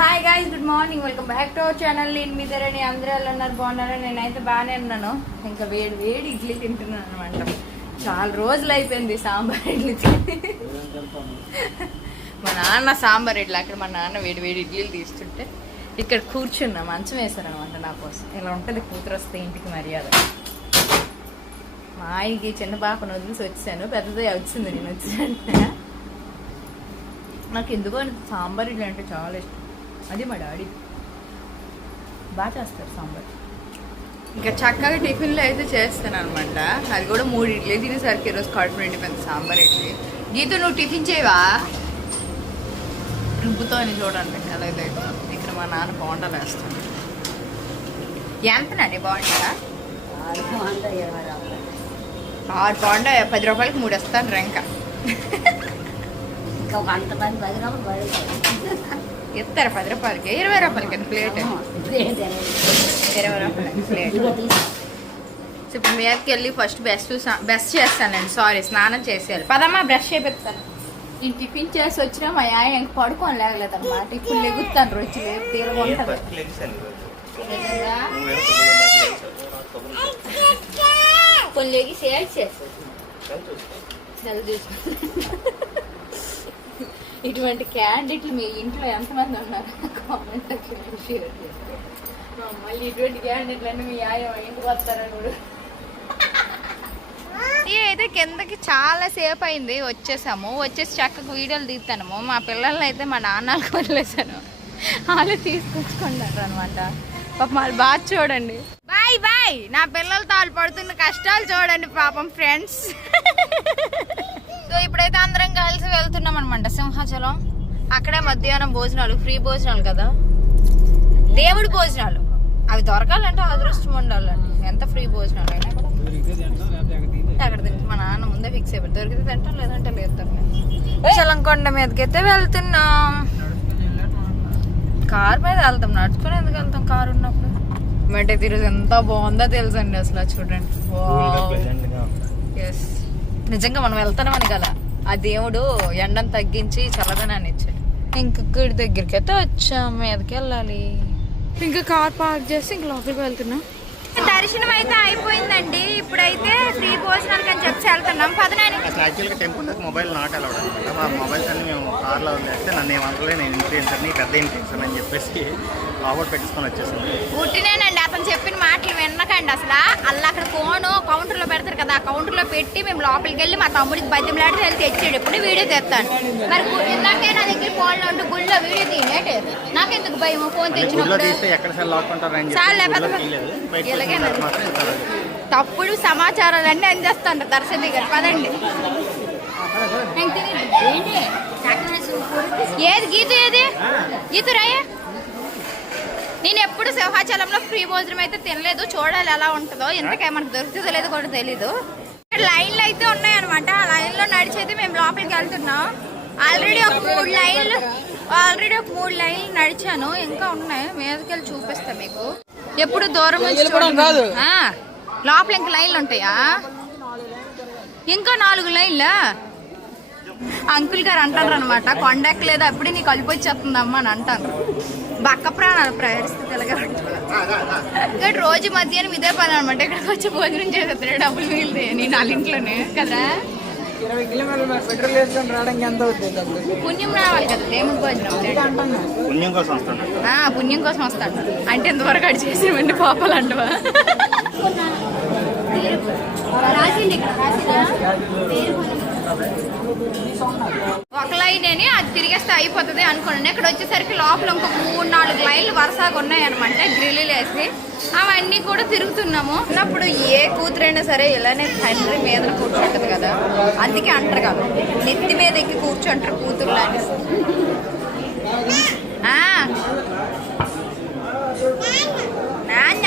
Hi guys good morning welcome back to our channel నేను మీ దగ్గర అందరూ ఎలా ఉన్నారు? బాగున్నారు? నేనైతే బాగానే ఉన్నాను. ఇంకా వేడి వేడి ఇడ్లీ తింటున్నాను అనమాట చాలా రోజులు అయిపోయింది సాంబార్ ఇడ్లీ మా నాన్న సాంబార్ ఇడ్లీ. అక్కడ మా నాన్న వేడి వేడి ఇడ్లీలు తీస్తుంటే ఇక్కడ కూర్చున్నా. మంచం వేశారనమాట నా కోసం. ఇలా ఉంటుంది కూతురు వస్తే ఇంటికి మర్యాద. మా ఆయనకి చిన్న పాపను వదిలేసి వచ్చాను. పెద్దది వచ్చింది. నేను వచ్చిందంటే నాకు ఎందుకో సాంబార్ ఇడ్లీ అంటే చాలా ఇష్టం. అది మా డాడీ. బాగా చేస్తారు సాంబార్. ఇంకా చక్కగా టిఫిన్లో అయితే చేస్తాను అనమాట అది కూడా మూడు ఇడ్లీ తినేసరికి ఈరోజు కడుపు నిండిపోయింది. సాంబార్ ఇడ్లీ. గీత నువ్వు టిఫిన్ చేయవా? రుబ్బుతో అని చూడండి. అలా అయితే ఇక్కడ మా నాన్న బాగుండాలి వేస్తాను ఎంతనండి బాగుంటుందా ఆరు బాగుండా పది రూపాయలకి మూడు వస్తాను ఇంకా ఇంకా వంట పని పది రూపాయలు ఇస్తారు పది రూపాయలకి? ఇరవై రూపాయలకి ప్లేట్? ఇరవై రూపాయలకి ప్లేట్. సో ఇప్పుడు మీదకి వెళ్ళి ఫస్ట్ బెస్ట్ బెస్ట్ చేస్తానండి. సారీ స్నానం చేసేయాలి. పదమ్మా బ్రష్ చేపిస్తాను. ఈ టిఫిన్ చేసి వచ్చినా మా ఆయన ఇంక పడుకొని లేగలేదు అనమాట ఇప్పుడు లెగుతాను రుచి తీరగుంటది కొన్ని లెగి షేర్ చేస్తాను ఇటువంటి క్యాండిడేట్లు మీ ఇంట్లో ఎంతమంది ఉన్నారు? కామెంట్ షేర్ మళ్ళీ ఇటువంటి క్యాండిడేట్లు అన్ని మీ ఆయన ఇంటికి వస్తారని కూడా అయితే కిందకి చాలా సేపు అయింది వచ్చేసాము. వచ్చేసి చక్కగా వీడియోలు తీస్తాము మా పిల్లల్ని అయితే మా నాన్నలకు వదిలేసాను వాళ్ళు తీసుకొచ్చుకున్నారు అనమాట పాపం వాళ్ళు బాగా చూడండి. Bye bye! నా పిల్లలతో వాళ్ళు పడుతున్న కష్టాలు చూడండి పాపం ఫ్రెండ్స్. సో ఇప్పుడైతే అందరం కలిసి వెళ్తున్నాం అనమాట సింహాచలం. అక్కడే మధ్యాహ్నం భోజనాలు ఫ్రీ భోజనాలు కదా. దేవుడి భోజనాలు. అవి దొరకాలంటే అదృష్టం ఉండాలండి. ఎంత ఫ్రీ భోజనాలు అయినా కూడా. అక్కడ తింటే మా నాన్న ముందే ఫిక్స్ అయిపోయి దొరికితే తింటాం లేదంటే లేదు చలంకొండ మీదకైతే వెళ్తున్నాం. కార్ మీద వెళ్తాం నడుచుకుని ఎందుకు వెళ్తాం కార్ ఉన్నప్పుడు? మెటే తిరుగు ఎంత బాగుందో తెలుసండి అసలు చూడండి. ఎస్ నిజంగా మనం వెళ్తున్నామని గల ఆ దేవుడు ఎండను తగ్గించి చల్లదనాన్ని ఇచ్చాడు. ఇంక గుడి దగ్గరికి అయితే వచ్చాం. మీదకి వెళ్ళాలి. ఇంకా కార్ పార్క్ చేసి ఇంక లోపలికి వెళ్తున్నాం. దర్శనం అయితే అయిపోయిందండి. ఇప్పుడైతే ఫ్రీ భోజనానికి అని చెప్పి వెళ్తున్నాం. పదనాని అసలు యాక్చువల్గా టెంపుల్ దగ్గర మొబైల్ నాట్ అలౌడ్ అనమాట. మా మొబైల్స్ అన్ని మేము కార్లో వదిలేస్తే నన్ను ఏమనుకోలేదు నేను ఇన్ఫ్లుయెన్సర్ని పెద్ద ఇన్ఫ్లుయెన్సర్ అని చెప్పేసి లాగౌట్ పెట్టేసుకొని వచ్చేసింది పుట్టినేనండి అతను చెప్పిన మాటలు విన్నకండి అసలు. అల్ల అక్కడ ఫోన్ కౌంటర్ పెడతారు కదా ఆ కౌంటర్లో పెట్టి మేము లోపలికి వెళ్ళి మా తమ్ముడికి బతిమలాడి వెళ్ళి తెచ్చాడు ఇప్పుడు వీడియో తెస్తాను. మరి ఇందాకే నా దగ్గర ఫోన్లో ఉంటే గుళ్ళో వీడియో తీయలేటే. నాకెందుకు భయం ఫోన్ తెచ్చినప్పుడు తీస్తే ఎక్కడ సార్ లాక్కుంటారని చాలే చెప్పి గుడిలో పెద్ద- తీయలేదు. బయటకు ఇలాగే వచ్చిన తర్వాత మాత్రం ఇస్తారు తప్పుడు సమాచారాలన్నీ అందిస్తాను దర్శనం దగ్గర. పదండి. ఏది గీత ఏది? గీత రాయే? నేను ఎప్పుడు సింహాచలంలో ఫ్రీ భోజనం అయితే తినలేదు. చూడాలి ఎలా ఉంటుందో. ఎంతకే మనకు దొరుకుతుందో లేదో కూడా తెలీదు. ఇక్కడ లైన్లు అయితే ఉన్నాయన్నమాట. ఆ లైన్లో నడిచేది మేము లోపలికి వెళ్తున్నాం. ఆల్రెడీ ఒక మూడు లైన్లు ఆల్రెడీ ఒక మూడు లైన్లు నడిచాను. ఇంకా ఉన్నాయి. మీదకి వెళ్ళి చూపిస్తా మీకు. ఎప్పుడు దూరం నుంచి లోపల ఇంకా లైన్లు ఉంటాయా? ఇంకా నాలుగు లైన్లా? అంకుల్ గారు అంటారు అనమాట కొండెక్కలేదు అప్పుడే నీకు కలిపి వచ్చేస్తుందమ్మా అని అంటారు. బక్క ప్రాణాలు ఎలాగా ఇక్కడ రోజు మధ్యాహ్నం ఇదే పని అనమాట. ఇక్కడికి వచ్చి భోజనం చేసేస్తారు డబ్బులు మిగిలితే నేను వాళ్ళ ఇంట్లోనే కదా పుణ్యం రావాలి కదా దేవుడి భోజనం. పుణ్యం కోసం వస్తాను. ఆ, పుణ్యం కోసం వస్తాడు అంటే ఇంతవరకు అడి చేసేవండి పాపాలంటవా ఒక లైన్ అది తిరిగేస్తే అయిపోతుంది అనుకున్నాను ఇక్కడ వచ్చేసరికి లోపల ఇంకొక మూడు నాలుగు లైన్లు వరుసగా ఉన్నాయన్నమాట గ్రిల్లు వేసి. అవన్నీ కూడా తిరుగుతున్నాము. ఉన్నప్పుడు ఏ కూతురైనా సరే ఇలానే తండ్రి మీద కూర్చుంటుంది కదా. అందుకే అంటారు కదా నెత్తి మీద ఎక్కి కూర్చుంటారు కూతురు అని ఆ. నాన్న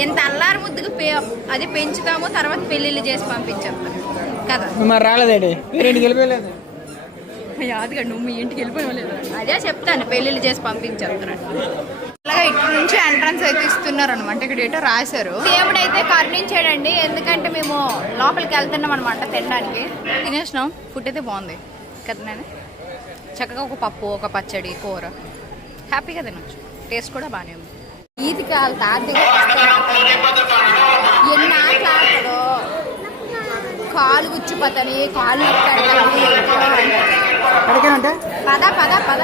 ఇంత అల్లారు ముద్దుగా పే అది పెంచుతాము తర్వాత పెళ్ళిళ్ళు చేసి పంపించాము కదా. మరి రాలేదండి. రెండు వెళ్ళిపోయలేదు యాదగా నువ్వు మీ ఇంటికి వెళ్ళిపోయలేదు అదే చెప్తాను పెళ్ళిళ్ళు చేసి పంపించేస్తాను అలాగే ఇటు నుంచి ఎంట్రన్స్ అయితే ఇస్తున్నారు అనమాట ఇక్కడ ఏటో రాశారు. దేవుడు అయితే కరుణించాడండి ఎందుకంటే మేము లోపలికి వెళ్తున్నాం అనమాట తినడానికి. తినేసినాం ఫుడ్ అయితే బాగుంది. కదా నేను చక్కగా ఒక పప్పు ఒక పచ్చడి కూర. హ్యాపీగా తినొచ్చు. టేస్ట్ కూడా బాగానే ఉంది. ఈదికి వాళ్ళ తాత ఎన్ని ఆటలు ఆడతాడో. కాలు గుచ్చిపోతాయి కాలు పద పద పద.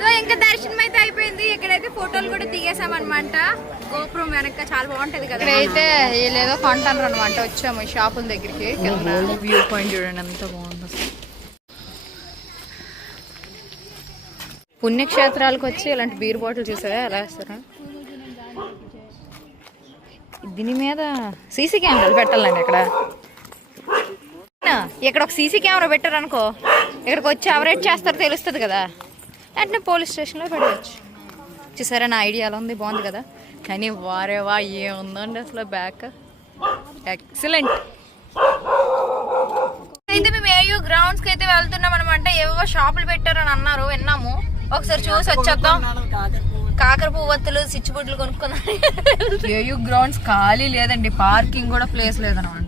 సో ఇంకా దర్శనం అయితే అయిపోయింది. ఇక్కడైతే ఫోటోలు కూడా దిగేసామన్నమాట గోపురం వెనక చాలా బాగుంటది కదా. ఇక్కడైతే వీళ్ళేదో కొంటారు అనమాట వచ్చాము షాపుల దగ్గరికి వ్యూ పాయింట్ చూడండి ఎంత బాగుంది. పుణ్యక్షేత్రాలకు వచ్చి ఇలాంటి బీర్ బాటిల్ చూసావా ఎలా వేస్తారా? దీని మీద సీసీ కెమెరాలు పెట్టాలండి ఇక్కడ. ఇక్కడ ఒక సీసీ కెమెరా పెట్టారనుకో ఇక్కడికి వచ్చి అవరేట్ చేస్తారో తెలుస్తుంది కదా. వెంటనే పోలీస్ స్టేషన్లో పెట్టవచ్చు చూసారా నా ఐడియా అలా ఉంది బాగుంది కదా. కానీ వారేవా ఏముందండి అసలు బ్యాక్ ఎక్సలెంట్ అయితే మేము ఏయూ గ్రౌండ్స్కి అయితే వెళ్తున్నాం అనమాట. ఏవో షాపులు పెట్టారని అన్నారు విన్నాము. ఒకసారి చూసి వచ్చేద్దాం. కాకర పువ్వత్తులు సిచ్చుబుడ్లు కొనుక్కున్నాం ఏయూ గ్రౌండ్స్ ఖాళీ లేదండి. పార్కింగ్ కూడా ప్లేస్ లేదనమాట.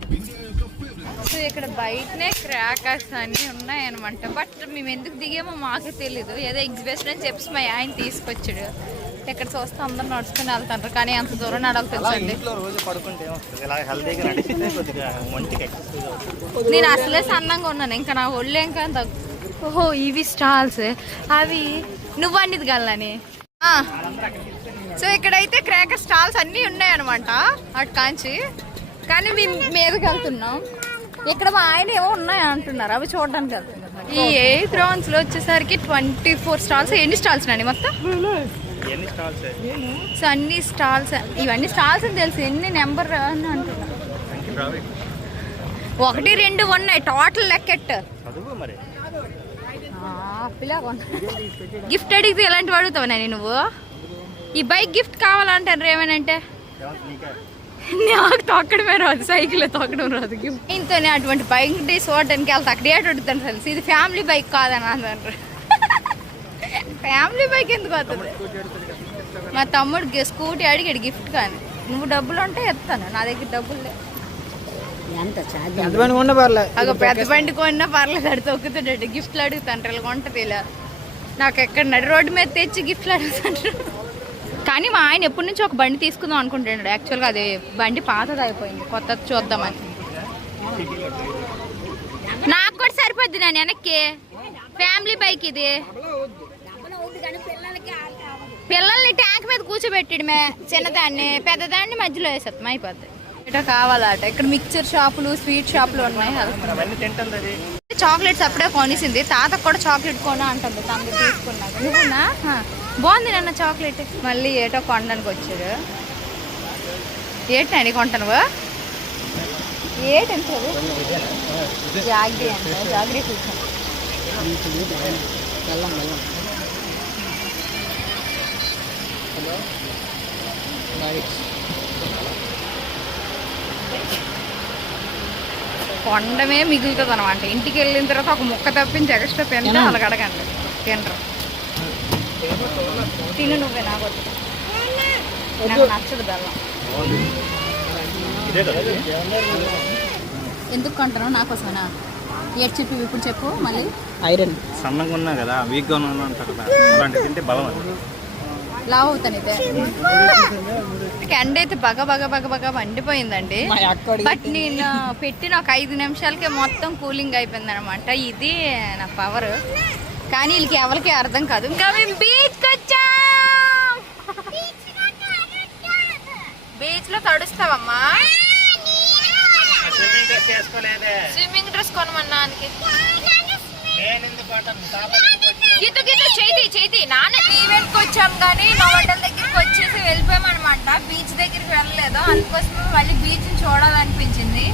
సో ఇక్కడ బయటనే క్రాకర్స్ అన్ని ఉన్నాయన్నమాట. బట్ మేము ఎందుకు దిగామో మాకు తెలీదు. ఏదో ఎగ్జిబిషన్ అని చెప్పి మా ఆయన తీసుకొచ్చాడు. ఇక్కడ చూస్తే అందరు నడుచుకుని వెళ్తారు కానీ అంత దూరం నేను అసలే సన్నంగా ఉన్నాను. ఇంకా నా ఒళ్ళు ఇంకా తగ్గు ఓహో ఇవి స్టాల్స్. అవి నువ్వు అన్నిది గల్లని సో ఇక్కడైతే క్రాకర్ స్టాల్స్ అన్నీ ఉన్నాయన్నమాట అటు కాంచి కానీ మేము మీదకి వెళ్తున్నాం. ఇక్కడ మా ఆయన ఏమో ఉన్నాయి అంటున్నారు అవి చూడడానికి వెళ్తున్నాం. ఈ ఎయిత్ రౌండ్స్లో వచ్చేసరికి ట్వంటీ ఫోర్ స్టాల్స్. ఎన్ని స్టాల్స్ అండి మొత్తం? ఎన్ని స్టాల్స్ సో అన్ని స్టాల్స్ ఇవన్నీ స్టాల్స్ అని తెలుసు. ఎన్ని నెంబర్ అని అంటున్నారు రావి. ఒకటి రెండు ఉన్నాయి. టోటల్ లెక్కెట్ గిఫ్ట్ అడిగితే ఎలాంటి అడుగుతావు నేను నువ్వు? ఈ బైక్ గిఫ్ట్ కావాలంటారు ఏమనంటే? ఏమవుతుంది నాకు తొక్కడమే రాదు సైకిల్ తొక్కడం రాదు గిఫ్ట్ ఇంతనే అటువంటి బైక్ చూడటానికి వెళ్తే. అక్కడ ఏట అడుగుతాను తెలుసు? ఇది ఫ్యామిలీ బైక్ కాదని అంటారు ఫ్యామిలీ బైక్ ఎందుకు అవుతుంది మా తమ్ముడు స్కూటీ అడిగాడు గిఫ్ట్ కానీ. నువ్వు డబ్బులు ఉంటే ఎత్తాను. నా దగ్గర డబ్బులు లేవు. ఎంత ఛార్జ్ ఎంత పని ఉండ పర్లే. అగో పెద్ద బండి కొన్నా పర్లేదు అడి తొక్కుతుండడు గిఫ్ట్లు అడుగుతాంటారు ఇలా ఉంటుంది ఇలా. నాకు ఎక్కడ నడి రోడ్డు మీద తెచ్చి గిఫ్ట్లు అడుగుతాంటారు కానీ మా ఆయన ఎప్పటి నుంచి ఒక బండి తీసుకుందాం అనుకుంటున్నాడు. యాక్చువల్గా అది బండి పాతది అయిపోయింది. కొత్తది చూద్దామని. నాకు కూడా సరిపోద్ది నేను వెనక్కి. ఫ్యామిలీ బైక్ ఇది. పిల్లల్ని ట్యాంక్ మీద కూర్చోబెట్టిడమే చిన్నదాన్ని. పెద్దదాన్ని మధ్యలో వేసేస్తాం అయిపోద్ది. ఇట్లా కావాలట. ఇక్కడ మిక్చర్ షాపులు స్వీట్ షాపులు ఉన్నాయి. చాక్లెట్స్ అప్పుడే కొనిసింది. తాతకు కూడా చాక్లెట్ కొన అంటుంది. తీసుకున్నాక నువ్వునా? హా. బాగుంది నాన్న చాక్లెట్ మళ్ళీ ఏటో కొనడానికి వచ్చాడు. ఏంటి అండి కొంటాను ఏటి? జాగ్రీ అంట జాగ్రీ కూర్చోండి కొండమే మిగులుతుంది అనమాట ఇంటికి వెళ్ళిన తర్వాత ఒక ముక్క తప్పించి ఎక్స్ట్రా పెంటే వాళ్ళకి అడగండి. తినరు. తిను నువ్వే నాకు. నాకు నచ్చదు బెల్లం. ఎందుకు కొంటాను నాకోసమేనా ఏడు చెప్పి ఇప్పుడు చెప్పు మళ్ళీ. ఐరన్ సన్నగా ఉన్నా కదా వీక్గా ఉన్నా అంటారు కదా. అలాంటి తింటే బలం అది. లావ్ అవుతాను ఇదే ఎండ అయితే బగ బగ బగ బగ మండిపోయిందండి బట్ నేను పెట్టిన ఒక ఐదు నిమిషాలకే మొత్తం కూలింగ్ అయిపోయింది అనమాట ఇది నా పవర్ కానీ వీళ్ళకి ఎవరికి అర్థం కాదు. ఇంకా మేము బీచ్ వచ్చాం! బీచ్లో తడుస్తావమ్మా. స్విమ్మింగ్ డ్రెస్ కొనమన్నానికి నేను ఎందుకు గీత గీత చేతి చేతి. నాన్న ఈవెంట్కి వచ్చాం కానీ నోవటల్ దగ్గరికి వచ్చేసి వెళ్ళిపోయామన్నమాట. బీచ్ దగ్గరికి వెళ్ళలేదు. అందుకోసం మళ్ళీ బీచ్ చూడాలనిపించింది.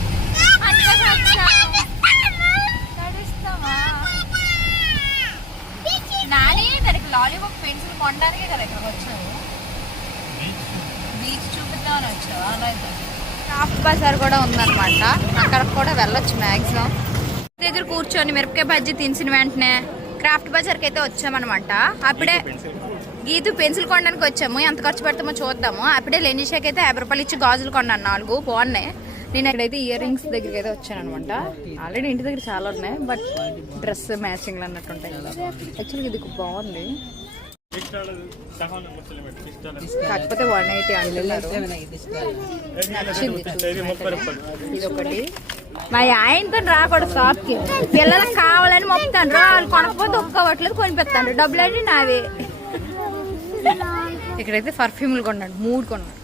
అందుకోసం వచ్చాం తడుస్తావా? నాని తనకి లాలీపాప్ పెన్సిల్ కొనడానికే కదా ఇక్కడికి వచ్చావు. బీచ్ చూపిద్దామని వచ్చావు? అలా అయితే. బజార్ కూడా ఉందన్నమాట. అక్కడ కూడా వెళ్ళొచ్చు మ్యాక్సిమం దగ్గర కూర్చొని మిరపకాయ బజ్జీ తినిసిన వెంటనే క్రాఫ్ట్ బజార్కి అయితే వచ్చామన్నమాట. అప్పుడే గీతు పెన్సిల్. కొనడానికి వచ్చాము. ఎంత ఖర్చు పెడతామో చూద్దాము. అప్పుడే లెనిషాకి అయితే యాభై రూపాయలు ఇచ్చి గాజులు కొన్నాను. నాలుగు బాగున్నాయి నేను ఇక్కడైతే ఇయర్ రింగ్స్ దగ్గరికి అయితే వచ్చాను అనమాట ఆల్రెడీ ఇంటి దగ్గర చాలా ఉన్నాయి బట్ డ్రెస్ మ్యాచింగ్లు అన్నట్టు ఉంటాయి యాక్చువల్గా ఇది బాగుంది. కాకపోతే వన్ ఎయిటీ నచ్చింది. ఇది ఒకటి మా ఆయనతో రాకూడదు షాప్కి. పిల్లలకు కావాలని మొక్కుతాను. వాళ్ళు కొనకపోతే ఒప్పుకోవట్లేదు కొనిపెత్తాను డబ్బులు అంటే నావే. ఇక్కడైతే పర్ఫ్యూమ్లు కొన్నాడు మూడు కొన్నాడు.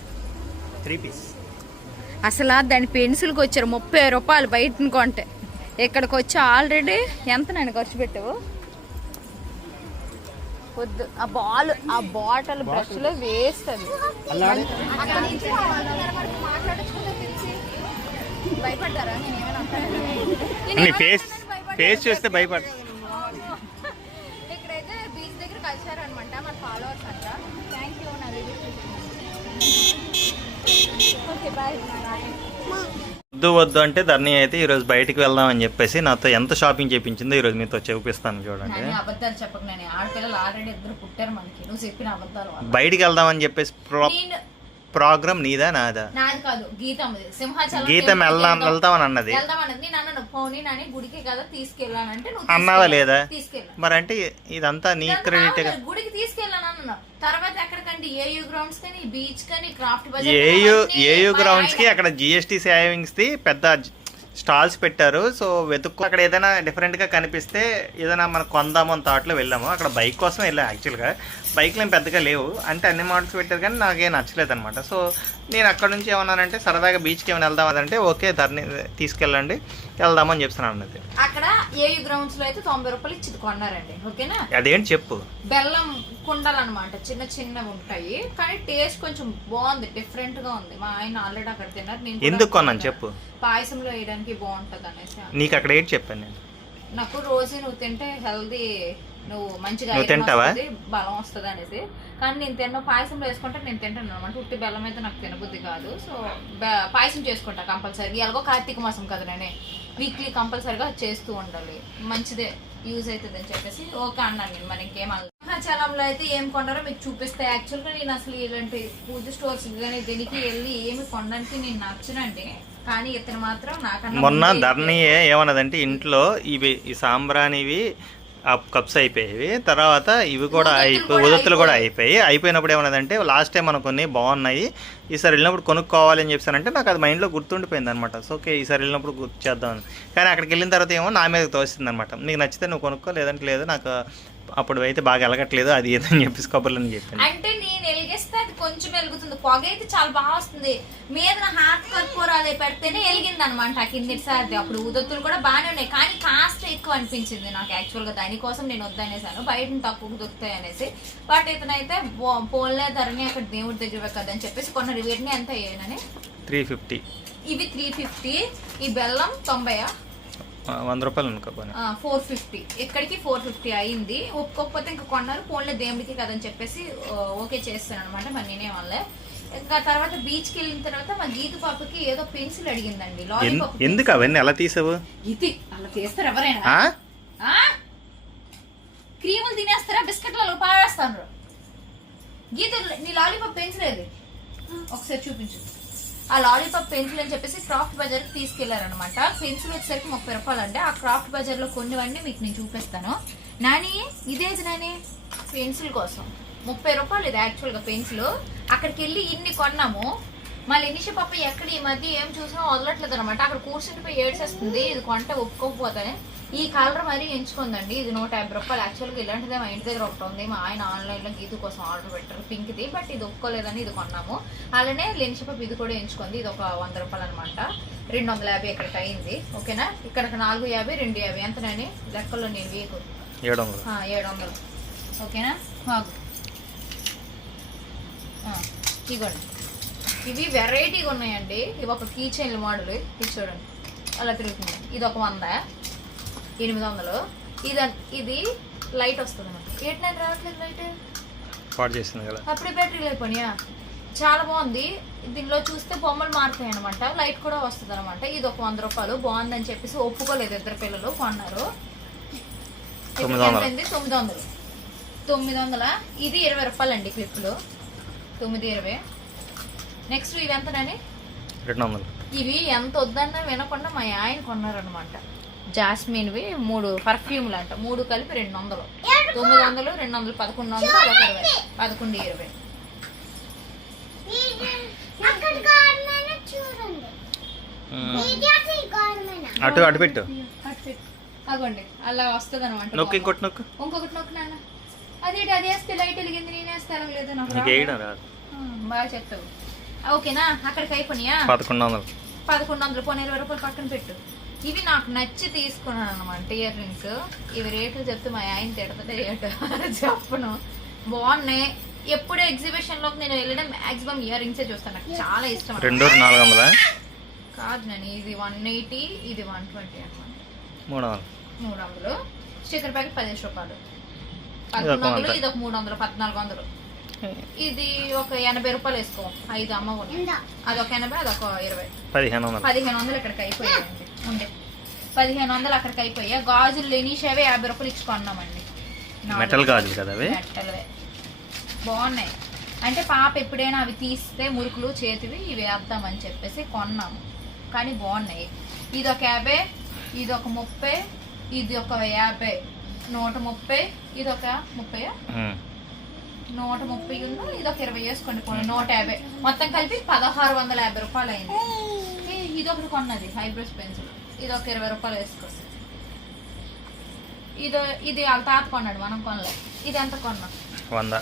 త్రీ పీస్ అసలు దాని పెన్సిల్కి వచ్చారు ముప్పై రూపాయలు బయట కొంటే. ఇక్కడికి వచ్చి ఆల్రెడీ ఎంత నేను ఖర్చు పెట్టావు? వద్దు ఆ బాల్ ఆ బాటిల్ బ్రష్లో నీ ఫేస్? ఫేస్ చూస్తే భయపడ ఇక్కడైతే బీచ్ దగ్గర కలిసారనమాట మన ఫాలోవర్స్ అంట థ్యాంక్ యూ నా ఓకే బాయ్ వద్దు వద్దు అంటే ధర్ని అయితే ఈరోజు బయటికి వెళ్దాం అని చెప్పేసి నాతో ఎంత షాపింగ్ చేయించిందో ఈరోజు మీతో చూపిస్తాను చూడండి. అబద్ధాలు చెప్పకు నేను ఆడపిల్లలు ఆల్రెడీ ఇద్దరు పుట్టారు మనకి. నువ్వు చెప్పిన అబద్ధాలు. బయటికి వెళ్దామని చెప్పేసి ప్రో నేను ప్రోగ్రామ్ నీదా నాదా? నాది కాదు గీతమ్మది సింహాచలం గీతం వెళ్దాం. వెళ్తామని అన్నది వెళ్దాం అన్నది నేను అన్నాను పోనీ నాని గుడికి కదా తీసుకెళ్ళానంటే నువ్వు అన్నావా. లేదా? తీసుకెళ్ళు మరి అంటే ఇదంతా నీ క్రెడిట్. గుడికి తీసుకెళ్ళాను అన్నాను. తర్వాత ఎక్కడికంటే ఏయూ గ్రౌండ్స్ కానీ బీచ్ కానీ క్రాఫ్ట్ ఏయు ఏయు గ్రౌండ్స్కి అక్కడ జిఎస్టీ సేవింగ్స్ ది పెద్ద స్టాల్స్ పెట్టారు. సో వెతుక్కు అక్కడ ఏదైనా డిఫరెంట్గా కనిపిస్తే ఏదైనా మనం కొందాము అని థాట్లో వెళ్ళాము. అక్కడ బైక్ కోసం వెళ్ళాం యాక్చువల్గా బైక్లు ఏం పెద్దగా లేవు. అంటే అన్ని మోడల్స్ పెట్టారు కానీ నాకేం నచ్చలేదు అనమాట సో నేను అక్కడ నుంచి ఏమన్నానంటే సరదాగా బీచ్కి ఏమైనా వెళ్దాం అదంటే ఓకే ధర్ని తీసుకెళ్ళండి. వెళ్దామని చెప్తున్నాను అన్నది. అక్కడ ఏయూ గ్రౌండ్స్లో అయితే తొంభై రూపాయలు ఇచ్చి కొన్నారండి ఓకేనా? అదేంటి చెప్పు. బెల్లం కుండలు అనమాట చిన్న చిన్నవి ఉంటాయి కానీ టేస్ట్ కొంచెం బాగుంది డిఫరెంట్గా ఉంది. మా ఆయన ఆల్రెడీ అక్కడ తిన్నారు నేను ఎందుకు కొన్నాను. చెప్పు. పాయసంలో వేయడానికి బాగుంటది అనేసి నీకు అక్కడ ఏంటి చెప్పాను నేను? నాకు రోజు నువ్వు తింటే హెల్దీ నువ్వు మంచిగా తింటావా? బలం వస్తుంది అనేసి. కానీ నేను తిన్న పాయసంలో వేసుకుంటే నేను తింటాను అనమాట. ఉట్టి బెల్లం అయితే నాకు తినబుద్ధి కాదు. సో పాయసం చేసుకుంటా కంపల్సరీ ఎలాగో కార్తీక మాసం కదా నేనే. వీక్లీ కంపల్సరీగా చేస్తూ ఉండాలి. మంచిదే. యూజ్ అవుతుంది అని చెప్పేసి ఓకే అన్నాను నేను మరి ఇంకేం సింహాచలంలో అయితే ఏం కొన్నారో మీకు చూపిస్తే యాక్చువల్గా నేను అసలు ఇలాంటి పూజ స్టోర్స్ కానీ దీనికి వెళ్ళి ఏమి కొనడానికి నేను నచ్చనండి. కానీ ఇతను మాత్రం నాకన్నా మొన్న ధరణి ఏమన్నదంటే ఇంట్లో ఇవి ఈ సాంబ్రానివి కప్స్ అయిపోయేవి. తర్వాత ఇవి కూడా అయిపోయి ఉదత్తులు కూడా అయిపోయి అయిపోయినప్పుడు ఏమన్నదంటే లాస్ట్ టైం మనం కొన్ని బాగున్నాయి ఈసారి వెళ్ళినప్పుడు కొనుక్కోవాలి అని చెప్పానంటే నాకు అది మైండ్లో గుర్తుండిపోయింది అనమాట సో ఓకే ఈసారి వెళ్ళినప్పుడు గుర్తు చేద్దామని కానీ అక్కడికి వెళ్ళిన తర్వాత ఏమో నా మీద తోసింది అనమాట నీకు నచ్చితే నువ్వు కొనుక్కో లేదంటే లేదు నాకు అప్పుడు అయితే బాగా ఎలగట్లేదు అది ఏదని చెప్పేసి కొబ్బరిని చెప్పాను. అంటే నేను వెలిగిస్తే అది కొంచెం వెలుగుతుంది. పొగ అయితే చాలా బాగా వస్తుంది. మీద హార్ట్ కర్పూరాలు పెడితేనే వెలిగింది అనమాట ఆ కిందటిసారి అప్పుడు ఉదత్తులు కూడా బాగానే ఉన్నాయి. కానీ కాస్ట్ ఎక్కువ అనిపించింది నాకు యాక్చువల్గా. దానికోసం నేను వద్దనేసాను. బయట తక్కువ దొరుకుతాయి అనేసి. బట్ ఇతనైతే పోన్లే ధరని అక్కడ దేవుడి దగ్గర కదని చెప్పేసి కొన్న వీటిని ఎంత అయ్యానని త్రీ ఫిఫ్టీ. ఇవి త్రీ ఫిఫ్టీ. ఈ బెల్లం తొంభైయా వంద రూపాయలు అనుకో పోనీ. ఫోర్ ఫిఫ్టీ ఇక్కడికి ఫోర్ ఫిఫ్టీ అయింది. ఒప్పుకోకపోతే ఇంకా కొన్నారు. ఫోన్లో దేవుడికి కదని చెప్పేసి ఓకే చేస్తాను అనమాట మరి నేనే వాళ్ళే. ఇంకా తర్వాత బీచ్కి వెళ్ళిన తర్వాత మా గీత పాపకి ఏదో పెన్సిల్ అడిగిందండి. ఎందుకు అవన్నీ ఎలా తీసావు? ఇది అలా చేస్తారు ఎవరైనా? క్రీములు తినేస్తారా? బిస్కెట్లలో పాడేస్తాను గీత నీ లాలీపాప్ పెన్సిల్ ఏది? ఒకసారి చూపించు. ఆ లాలీపాప్ పెన్సిల్ అని చెప్పేసి క్రాఫ్ట్ బజార్కి తీసుకెళ్ళారనమాట పెన్సిల్ వచ్చేసరికి ముప్పై రూపాయలు అంటే ఆ క్రాఫ్ట్ బజార్లో కొన్నివన్నీ మీకు నేను చూపిస్తాను. నాని ఇదేది నాని? పెన్సిల్ కోసం. ముప్పై రూపాయలు ఇది యాక్చువల్గా పెన్సిల్. అక్కడికి వెళ్ళి ఇన్ని కొన్నాము. మళ్ళీ ఇనిషి పప్ప ఎక్కడ ఈ మధ్య ఏం చూసినా వదలట్లేదు అనమాట అక్కడ కూర్చుండిపోయి ఏడ్చేస్తుంది. ఇది కొంటే ఒప్పుకోకపోతే ఈ కలర్ మరీ ఎంచుకుందండి. ఇది నూట యాభై రూపాయలు. యాక్చువల్గా ఇలాంటిదే మా ఇంటి దగ్గర ఒకటి ఉంది. మా ఆయన ఆన్లైన్లో గీత కోసం ఆర్డర్ పెట్టారు. పింక్ది. బట్ ఇది ఒప్పుకోలేదని ఇది కొన్నాము. అలానే లెన్షిపప్ ఇది కూడా ఎంచుకుంది. ఇది ఒక వంద రూపాయలు అనమాట రెండు వందల యాభై ఇక్కడికి అయింది. ఓకేనా? ఇక్కడ నాలుగు యాభై రెండు యాభై. ఎంతనని లెక్కల్లో నేను వీకు ఏడు వందలు. ఆ, ఏడు వందలు. ఓకేనా? ఇగోండి. ఇవి వెరైటీగా ఉన్నాయండి. ఇవి ఒక కీ చైన్ మోడల్ ఇది చూడండి. అలా తిరుగుతుంది. ఇది ఒక వంద. ఎనిమిది వందలు ఇది ఇది లైట్ వస్తుంది అనమాట ఏంటి నేను రావట్లేదు లైట్. పాడు చేసింది కదా. అప్పుడే బ్యాటరీలు అయిపోయినాయా చాలా బాగుంది. దీనిలో చూస్తే బొమ్మలు మారుతాయి అనమాట లైట్ కూడా వస్తుంది అనమాట ఇది ఒక వంద రూపాయలు. బాగుందని చెప్పేసి ఒప్పుకోలేదు ఇద్దరు పిల్లలు కొన్నారు. తొమ్మిది వందలు. తొమ్మిది వందలు తొమ్మిది వందల ఇది ఇరవై రూపాయలు అండి క్లిప్లు తొమ్మిది ఇరవై. నెక్స్ట్ ఇవి ఎంతనని రెండు వందలు. ఇవి ఎంత వద్దన్నా వినకుండా మా ఆయన కొన్నారనమాట జాస్మిన్వి మూడు పర్ఫ్యూమ్లు అంట. మూడు కలిపి రెండు వందలు తొమ్మిది వందలు రెండు వందలు పదకొండు వందలు అదొక ఇరవై పదకొండు ఇరవై. అటు అటు పెట్టు. అగోండి అలా వస్తుంది అనమాట నొక్కు ఇంకోటి నొక్కు. ఇంకొకటి నొక్కు నాన్న. అదేంటి అది వేస్తే లైట్ వెలిగింది నేను వేస్తే లేదు నాకు. బాగా చెప్తావు. ఓకేనా అక్కడికి అయిపోయినాయా పదకొండు వందలు పదకొండు వందలు పోనీ ఇరవై రూపాయలు పక్కన పెట్టు. ఇవి నాకు నచ్చి తీసుకున్నాను అనమాట ఇయర్ రింగ్స్ ఇవి రేట్లు చెప్తే మా ఆయన తిడతాడే ఏటో చెప్పను. బాగున్నాయి. ఎప్పుడు ఎగ్జిబిషన్లోకి నేను వెళ్ళడం మాక్సిమం ఇయర్ రింగ్సే చూస్తాను. నాకు చాలా ఇష్టం. రెండు నాలుగు వందలా కాదు నేను ఇది వన్ ఎయిటీ ఇది వన్ ట్వంటీ అనమాట మూడు వందలు మూడు వందలు స్టిక్కర్ ప్యాకెట్ పదిహేను రూపాయలు. ఒక వందలు వంద. ఇది ఒక మూడు వందలు పద్నాలుగు వందలు ఇది ఒక ఎనభై రూపాయలు వేసుకో ఐదు అమ్మ కూడా అదొక ఎనభై అదొక ఇరవై. పదిహేను వందలు పదిహేను వందలు ఇక్కడికి అయిపోయాయండి ఉండే. పదిహేను వందలు అక్కడికి అయిపోయా. గాజులు లేనిషేవే యాభై రూపాయలు ఇచ్చి కొన్నామండి. నాలుగు. మెటల్ గాజులు కదా అవి? మెటల్వే బాగున్నాయి. అంటే పాప ఎప్పుడైనా అవి తీస్తే మురుకులు చేతివి ఇవి వేద్దామని చెప్పేసి కొన్నాము. కానీ బాగున్నాయి. ఇది ఒక యాభై ఇది ఒక ముప్పై ఇది ఒక యాభై. నూట ముప్పై ఇది ఒక ముప్పై. నూట ముప్పై ఉందో ఇది ఒక ఇరవై వేసుకోండి పోనీ నూట యాభై. మొత్తం కలిపి పదహారు వందల యాభై రూపాయలు అయింది. ఇది ఒకటి కొన్నది హైబ్రోస్ పెన్సిల్ ఇది ఒక ఇరవై రూపాయలు వేసుకోండి ఇది ఇది వాళ్ళ తాత కొన్నాడు మనం కొనలే ఇది ఎంత కొన్నాం? వంద.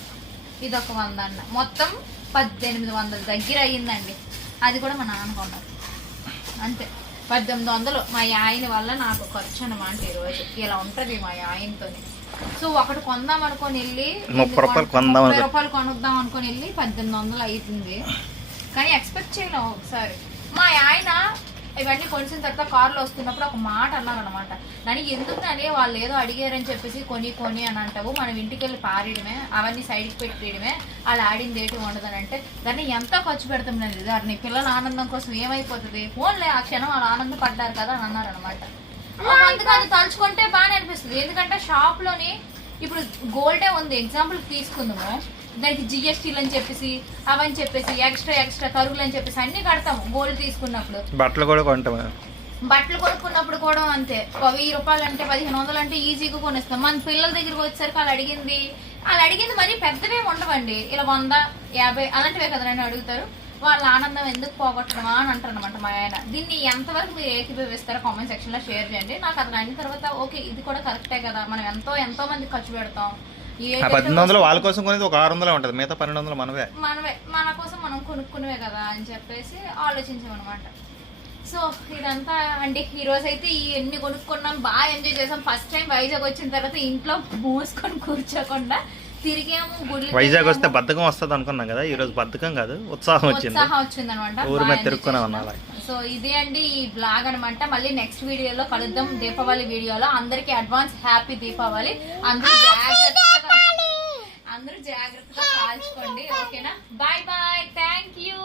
ఇది ఒక వంద అన్న. మొత్తం పద్దెనిమిది వందల దగ్గర అయ్యిందండి. అది కూడా మా నాన్న కొన్నారు. అంతే. పద్దెనిమిది వందలు. మా ఆయన వల్ల నాకు ఖర్చు అనమాట ఈరోజు. ఇలా ఉంటది మా ఆయనతో సో ఒకటి కొందాం అనుకొని వెళ్ళి ముప్పై రూపాయలు కొందాం ముప్పై రూపాయలు కొనుద్దాం అనుకొని వెళ్ళి పద్దెనిమిది వందలు అవుతుంది కానీ ఎక్స్పెక్ట్ చేయలేం ఒకసారి. మా ఆయన ఇవన్నీ కొనిసిన తర్వాత కార్లో వస్తున్నప్పుడు ఒక మాట అన్నాను అనమాట దానికి ఎందుకు అని వాళ్ళు ఏదో అడిగారని చెప్పేసి కొని కొని అని అంటావు. మనం ఇంటికి వెళ్ళి పారేయడమే అవన్నీ సైడ్కి పెట్టేయడమే వాళ్ళు ఆడింది ఏంటి ఉండదని అంటే దాన్ని ఎంత ఖర్చు పెడతాం నేను? దాన్ని పిల్లల ఆనందం కోసం ఏమైపోతుంది? ఫోన్లే ఆ క్షణం వాళ్ళు ఆనందపడ్డారు కదా అని అన్నారు అనమాట అందుకని తలుచుకుంటే ఎందుకంటే షాప్లోని ఇప్పుడు గోల్డే ఉంది. ఎగ్జాంపుల్ తీసుకుందాము. దానికి జిఎస్టీలు అని చెప్పేసి అవని చెప్పేసి ఎక్స్ట్రా ఎక్స్ట్రా తరుగులు అని చెప్పేసి అన్ని కడతాము గోల్డ్ తీసుకున్నప్పుడు. బట్టలు కూడా బట్టలు కొనుక్కున్నప్పుడు కూడా అంతే. ఒక వెయ్యి రూపాయలు అంటే పదిహేను వందలు అంటే ఈజీగా కొనేస్తాం. మన పిల్లల దగ్గరికి వచ్చేసరికి వాళ్ళు అడిగింది వాళ్ళు అడిగింది మరీ పెద్దవే ఉండవండి. ఇలా వంద యాభై అలాంటివే కదా నేను అడుగుతారు. వాళ్ళ ఆనందం ఎందుకు పోగొట్టడమా అని అంటారు అనమాట మా ఆయన. దీన్ని ఎంతవరకు మీరు ఏకీభవిస్తారో కామెంట్ సెక్షన్లో షేర్ చేయండి. నాకు అది అయిన తర్వాత ఓకే ఇది కూడా కరెక్టే కదా. మనం ఎంతో ఎంతో మంది ఖర్చు పెడతాం. పద్దెనిమిది వందలు వాళ్ళ కోసం కొనేది ఒక ఆరు వందలే ఉంటుంది. మిగతా పన్నెండు వందలు మనవే. మనమే మన కోసం మనం కొనుక్కునేవే కదా అని చెప్పేసి ఆలోచించామన్నమాట. సో ఇదంతా అండి. ఈ రోజు అయితే ఈ ఎన్ని కొనుక్కున్నాం బాగా ఎంజాయ్ చేసాం. ఫస్ట్ టైం వైజాగ్ వచ్చిన తర్వాత ఇంట్లో మూసుకొని కూర్చోకుండా వైజాగ్ వస్తే బద్ధకం వస్తుంది అనుకున్నాం కదా ఈ రోజు బద్ధకం కాదు ఉత్సాహం వచ్చింది. ఊరు మీద తిరుక్కున్నాం అన్న సో ఇదే అండి ఈ బ్లాగ్ అనమాట మళ్ళీ నెక్స్ట్ వీడియోలో కలుద్దాం దీపావళి వీడియోలో. అందరికి అడ్వాన్స్ హ్యాపీ దీపావళి. అందరూ జాగ్రత్తగా అందరూ జాగ్రత్తగా కాల్చుకోండి ఓకేనా? Bye bye thank you